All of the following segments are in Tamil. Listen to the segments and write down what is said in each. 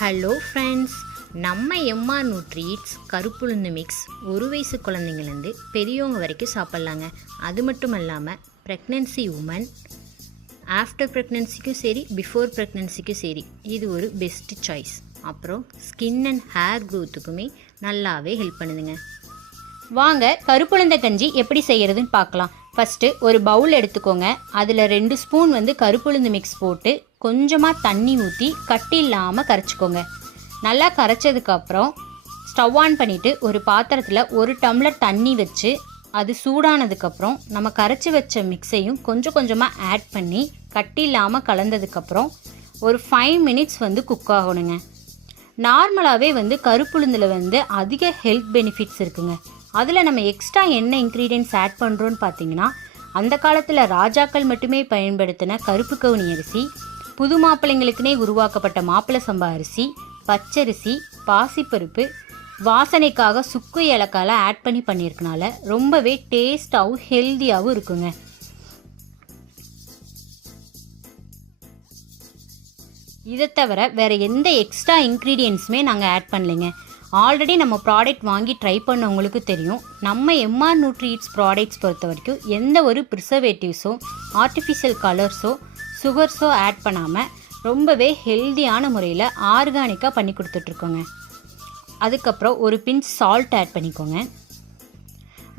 ஹலோ ஃப்ரெண்ட்ஸ், நம்ம எம்மா நியூட்ரீட்ஸ் கருப்புளுந்து மிக்ஸ் ஒரு வயசு குழந்தைங்கலேருந்து பெரியவங்க வரைக்கும் சாப்பிட்லாங்க. அது மட்டும் இல்லாமல் ப்ரெக்னென்சி உமன் ஆஃப்டர் ப்ரெக்னென்சிக்கும் சரி பிஃபோர் ப்ரெக்னென்சிக்கும் சரி இது ஒரு பெஸ்ட்டு சாய்ஸ். அப்புறம் ஸ்கின் அண்ட் ஹேர் க்ரோத்துக்குமே நல்லாவே ஹெல்ப் பண்ணுதுங்க. வாங்க கருப்புளுந்த கஞ்சி எப்படி செய்கிறதுன்னு பார்க்கலாம். ஃபஸ்ட்டு ஒரு பவுல் எடுத்துக்கோங்க. அதில் 2 ஸ்பூன் கருப்புளுந்து மிக்ஸ் போட்டு கொஞ்சமாக தண்ணி ஊற்றி கட்டி இல்லாமல் கரைச்சிக்கோங்க. நல்லா கரைச்சதுக்கப்புறம் ஸ்டவ் ஆன் பண்ணிவிட்டு ஒரு பாத்திரத்தில் 1 டம்ளர் தண்ணி வச்சு அது சூடானதுக்கப்புறம் நம்ம கரைச்சி வச்ச மிக்ஸையும் கொஞ்சம் கொஞ்சமாக ஆட் பண்ணி கட்டி இல்லாமல் கலந்ததுக்கப்புறம் ஒரு 5 மினிட்ஸ் குக் ஆகணுங்க. நார்மலாகவே கருப்புளுந்தில் அதிக ஹெல்த் பெனிஃபிட்ஸ் இருக்குங்க. அதில் நம்ம எக்ஸ்ட்ரா என்ன இன்க்ரீடியன்ட்ஸ் ஆட் பண்ணுறோன்னு பார்த்தீங்கன்னா, அந்த காலத்தில் ராஜாக்கள் மட்டுமே பயன்படுத்தின கருப்பு கவுனி அரிசி, புது மாப்பிள்ளைங்களுக்குனே உருவாக்கப்பட்ட மாப்பிள்ளை சம்பா அரிசி, பச்சரிசி, பாசிப்பருப்பு, வாசனைக்காக சுக்கு ஏலக்காயெலாம் ஆட் பண்ணியிருக்கனால ரொம்பவே டேஸ்ட்டாகவும் ஹெல்த்தியாகவும் இருக்குங்க. இதை தவிர வேறு எந்த எக்ஸ்ட்ரா இன்க்ரீடியன்ட்ஸுமே நாங்கள் ஆட் பண்ணலைங்க. ஆல்ரெடி நம்ம ப்ராடக்ட் வாங்கி ட்ரை பண்ணவங்களுக்கு தெரியும், நம்ம எம்ஆர் நியூட்ரீட்ஸ் ப்ராடக்ட்ஸ் பொறுத்த வரைக்கும் எந்த ஒரு ப்ரிசர்வேட்டிவ்ஸோ ஆர்டிஃபிஷியல் கலர்ஸோ சுகர்ஸோ ஆட் பண்ணாமல் ரொம்பவே ஹெல்த்தியான முறையில் ஆர்கானிக்காக பண்ணி கொடுத்துட்ருக்கோங்க. அதுக்கப்புறம் ஒரு பிஞ்ச் சால்ட் ஆட் பண்ணிக்கோங்க.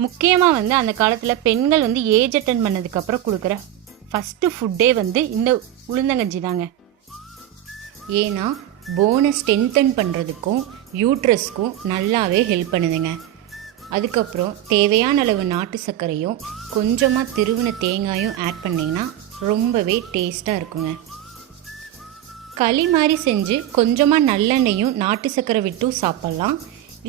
முக்கியமாக அந்த காலத்தில் பெண்கள் ஏஜ் அட்டன் பண்ணதுக்கப்புறம் கொடுக்குற ஃபஸ்ட்டு ஃபுட்டே இந்த உளுந்தங்கஞ்சி தாங்க. ஏன்னா போனை ஸ்ட்ரென்தன் பண்ணுறதுக்கும் யூட்ரஸ்க்கும் நல்லாவே ஹெல்ப் பண்ணுதுங்க. அதுக்கப்புறம் தேவையான அளவு நாட்டு சர்க்கரையும் கொஞ்சமாக திருவின தேங்காயும் ஆட் பண்ணிங்கன்னா ரொம்பவே டேஸ்ட்டாக இருக்குங்க. களி மாதிரி செஞ்சு கொஞ்சமாக நல்லெண்ணெயும் நாட்டு சர்க்கரை விட்டும் சாப்பிட்லாம்.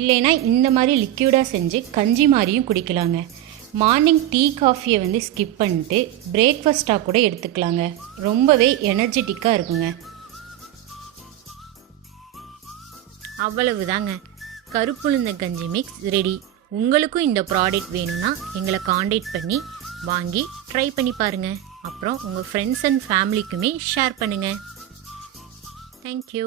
இல்லைன்னா இந்த மாதிரி லிக்யூடாக செஞ்சு கஞ்சி மாதிரியும் குடிக்கலாங்க. மார்னிங் டீ காஃபியை ஸ்கிப் பண்ணிட்டு பிரேக்ஃபாஸ்ட்டாக கூட எடுத்துக்கலாங்க. ரொம்பவே எனர்ஜெட்டிக்காக இருக்குங்க. அவ்வளவுதாங்க, கருப்புளுந்த கஞ்சி மிக்ஸ் ரெடி. உங்களுக்கும் இந்த ப்ராடக்ட் வேணும்னா எங்களை காண்டாக்ட் பண்ணி வாங்கி ட்ரை பண்ணி பாருங்கள். அப்புறம் உங்கள் ஃப்ரெண்ட்ஸ் அண்ட் ஃபேமிலிக்குமே ஷேர் பண்ணுங்கள். தேங்க்யூ.